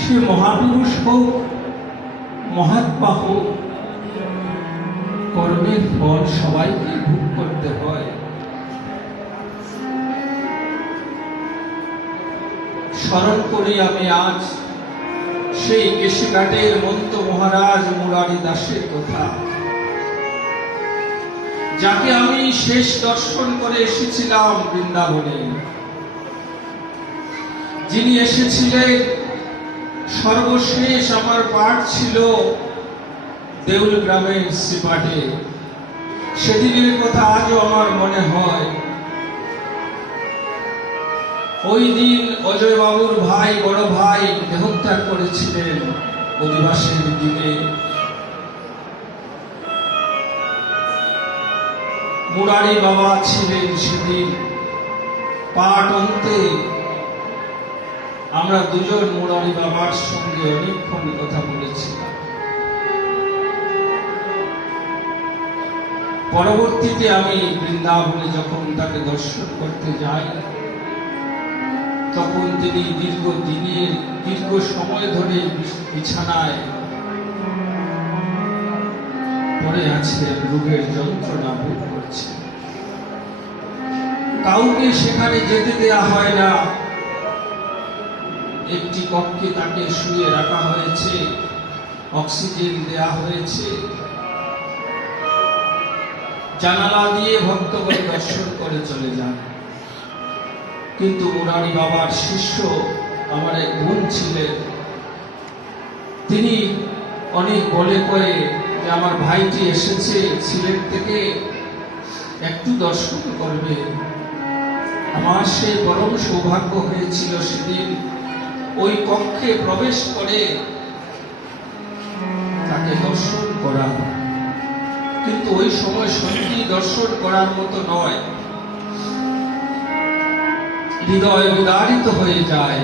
সে মহাপুরুষ হোক, মহাত্মা হোক, কর্মের ফল সবাইকে ভোগ করতে হয়। স্মরণ করি আমি আজ সেই কেশিঘাটের মন্ত মহারাজ মুরারি দাসের কথা, যাকে আমি শেষ দর্শন করে এসেছিলাম বৃন্দাবনে। যিনি এসেছিলেন, সর্বশেষ আমার পাঠ ছিল দেউল গ্রামের শ্রীপাঠে। সেদিনের কথা আজও আমার মনে হয়। ওই দিন অজয় বাবুর ভাই, বড় ভাই দেহত্যাগ করেছিলেন অধিবাসের দিনে। মুরারি বাবা ছিলেন সেদিন পাঠ অন্তে। আমরা দুজন মুরারি বাবার সঙ্গে অনেকক্ষণ কথা বলেছিলাম। পরবর্তীতে আমি বৃন্দাবনে যখন তাকে দর্শন করতে যাই, তখন তিনি দীর্ঘ সময় ধরে বিছানায় পড়ে আছেন, রোগের যন্ত্রণা ভোগ করছেন। কাউকে সেখানে যেতে দেয়া হয় না। একটি কক্ষে তাকে শুয়ে রাখা হয়েছে, অক্সিজেন দেয়া হয়েছে। জানালা দিয়ে ভক্তগণ দর্শন করে চলে যান। কিন্তু মুরারি বাবার শিষ্য আমার এক বোন ছিলেন, তিনি অনেক বলে কয়ে যে আমার ভাইটি এসেছে সিলেট থেকে, একটু দর্শন করবে। আমার সেই পরম সৌভাগ্য হয়েছিল সেদিন ওই কক্ষে প্রবেশ করে তাকে দর্শন করা। কিন্তু ওই সময় সত্যি দর্শন করার মতো নয়, হৃদয় বিদারিত হয়ে যায়।